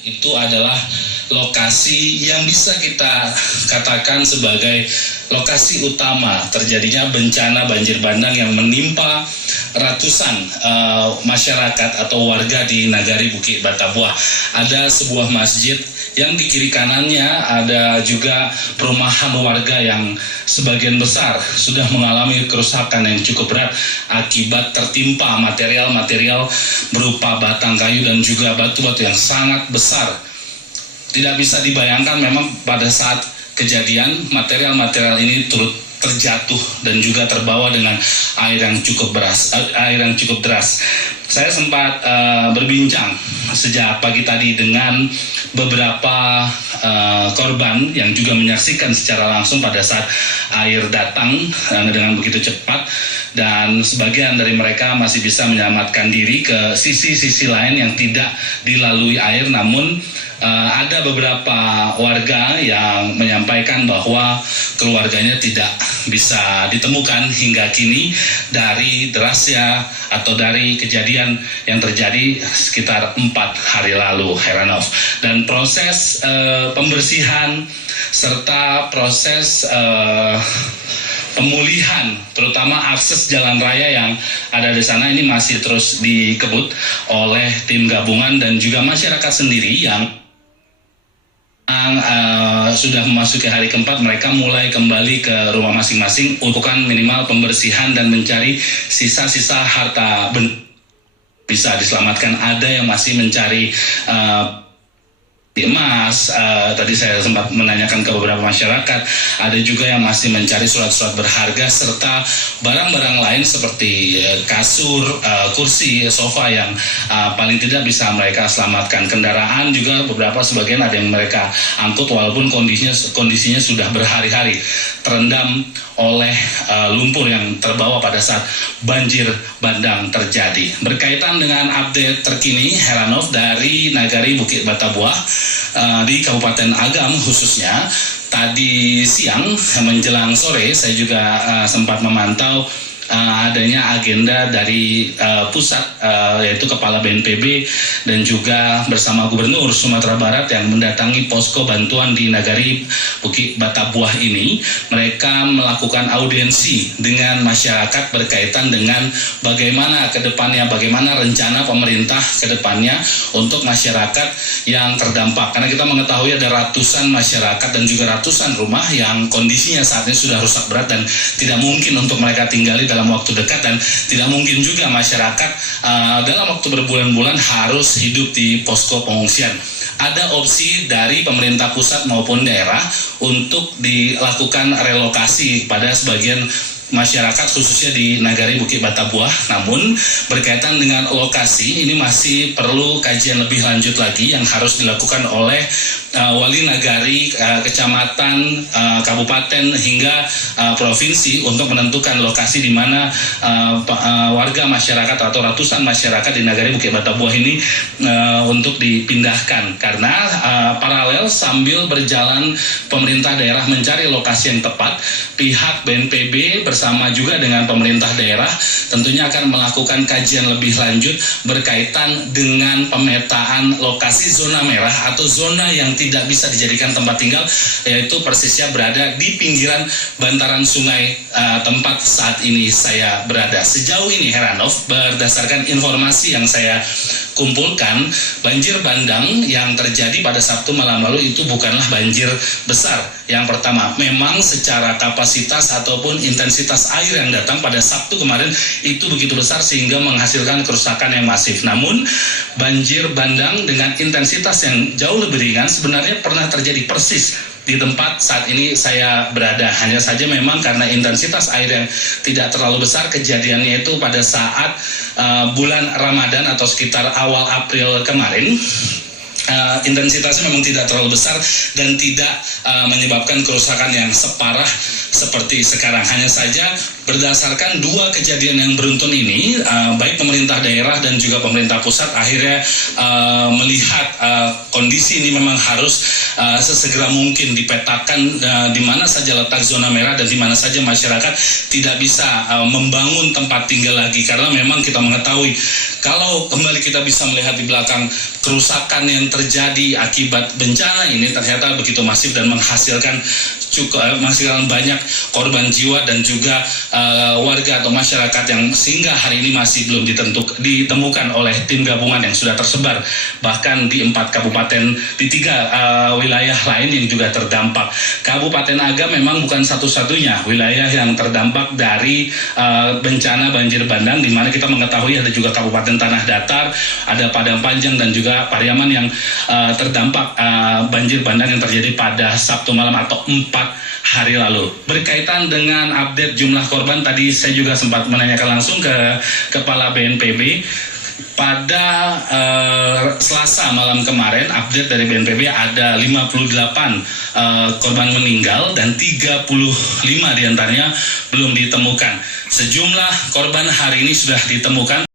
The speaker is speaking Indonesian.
Itu adalah lokasi yang bisa kita katakan sebagai lokasi utama terjadinya bencana banjir bandang yang menimpa ratusan masyarakat atau warga di Nagari Bukit Batabuah. Ada sebuah masjid yang di kiri kanannya ada juga perumahan warga yang sebagian besar sudah mengalami kerusakan yang cukup berat akibat tertimpa material-material berupa batang kayu dan juga batu-batu yang sangat besar. Tidak bisa dibayangkan memang pada saat kejadian material-material ini turut terjatuh dan juga terbawa dengan air yang cukup deras. Saya sempat berbincang sejak pagi tadi dengan beberapa korban yang juga menyaksikan secara langsung pada saat air datang dengan begitu cepat, dan sebagian dari mereka masih bisa menyelamatkan diri ke sisi-sisi lain yang tidak dilalui air. Namun ada beberapa warga yang menyampaikan bahwa keluarganya tidak bisa ditemukan hingga kini dari derasnya atau dari kejadian yang terjadi sekitar 4 hari lalu, Heranov. Dan proses pembersihan serta proses pemulihan, terutama akses jalan raya yang ada di sana ini masih terus dikebut oleh tim gabungan dan juga masyarakat sendiri yang sudah memasuki hari keempat. Mereka mulai kembali ke rumah masing-masing untuk minimal pembersihan dan mencari sisa-sisa harta benda bisa diselamatkan. Ada yang masih mencari emas, tadi saya sempat menanyakan ke beberapa masyarakat, ada juga yang masih mencari surat-surat berharga serta barang-barang lain seperti kasur, kursi, sofa yang paling tidak bisa mereka selamatkan. Kendaraan juga beberapa sebagian ada yang mereka angkut walaupun kondisinya sudah berhari-hari terendam oleh lumpur yang terbawa pada saat banjir bandang terjadi. Berkaitan dengan update terkini, Heranov, dari Nagari Bukit Batabuah di Kabupaten Agam khususnya, tadi siang menjelang sore saya juga sempat memantau adanya agenda dari pusat, yaitu Kepala BNPB dan juga bersama Gubernur Sumatera Barat yang mendatangi posko bantuan di Nagari Bukit Batabuah ini. Mereka melakukan audiensi dengan masyarakat berkaitan dengan bagaimana ke depannya, bagaimana rencana pemerintah ke depannya untuk masyarakat yang terdampak. Karena kita mengetahui ada ratusan masyarakat dan juga ratusan rumah yang kondisinya saat ini sudah rusak berat dan tidak mungkin untuk mereka tinggali dalam waktu dekat, dan tidak mungkin juga masyarakat dalam waktu berbulan-bulan harus hidup di posko pengungsian. Ada opsi dari pemerintah pusat maupun daerah untuk dilakukan relokasi pada sebagian masyarakat khususnya di Nagari Bukit Batabuah. Namun berkaitan dengan lokasi ini masih perlu kajian lebih lanjut lagi yang harus dilakukan oleh wali nagari, kecamatan, kabupaten hingga provinsi untuk menentukan lokasi di mana warga masyarakat atau ratusan masyarakat di Nagari Bukit Batabuah ini untuk dipindahkan. Karena paralel sambil berjalan pemerintah daerah mencari lokasi yang tepat, pihak BNPB bersama juga dengan pemerintah daerah tentunya akan melakukan kajian lebih lanjut berkaitan dengan pemetaan lokasi zona merah atau zona yang tidak bisa dijadikan tempat tinggal, yaitu persisnya berada di pinggiran bantaran sungai tempat saat ini saya berada. Sejauh ini, Heranov, berdasarkan informasi yang saya kumpulkan, banjir bandang yang terjadi pada Sabtu malam lalu itu bukanlah banjir besar. Yang pertama, memang secara kapasitas ataupun intensitas air yang datang pada Sabtu kemarin itu begitu besar sehingga menghasilkan kerusakan yang masif. Namun banjir bandang dengan intensitas yang jauh lebih ringan sebenarnya pernah terjadi persis di tempat saat ini saya berada. Hanya saja memang karena intensitas air yang tidak terlalu besar, kejadiannya itu pada saat bulan Ramadan atau sekitar awal April kemarin. Intensitasnya memang tidak terlalu besar dan tidak menyebabkan kerusakan yang separah seperti sekarang. Hanya saja berdasarkan dua kejadian yang beruntun ini, baik pemerintah daerah dan juga pemerintah pusat akhirnya melihat kondisi ini memang harus sesegera mungkin dipetakan di mana saja letak zona merah dan di mana saja masyarakat tidak bisa membangun tempat tinggal lagi, karena memang kita mengetahui kalau kembali kita bisa melihat di belakang kerusakan yang terjadi akibat bencana ini ternyata begitu masif dan menghasilkan banyak korban jiwa dan juga warga atau masyarakat yang sehingga hari ini masih belum ditemukan oleh tim gabungan yang sudah tersebar bahkan di 4 kabupaten, di 3 wilayah lain yang juga terdampak. Kabupaten Agam memang bukan satu-satunya wilayah yang terdampak dari bencana banjir bandang, di mana kita mengetahui ada juga Kabupaten Tanah Datar, ada Padang Panjang dan juga Pariaman yang terdampak banjir bandang yang terjadi pada Sabtu malam atau 4 hari lalu. Berkaitan dengan update jumlah korban, tadi saya juga sempat menanyakan langsung ke Kepala BNPB. Pada Selasa malam kemarin, update dari BNPB ada 58 korban meninggal dan 35 diantaranya belum ditemukan. Sejumlah korban hari ini sudah ditemukan.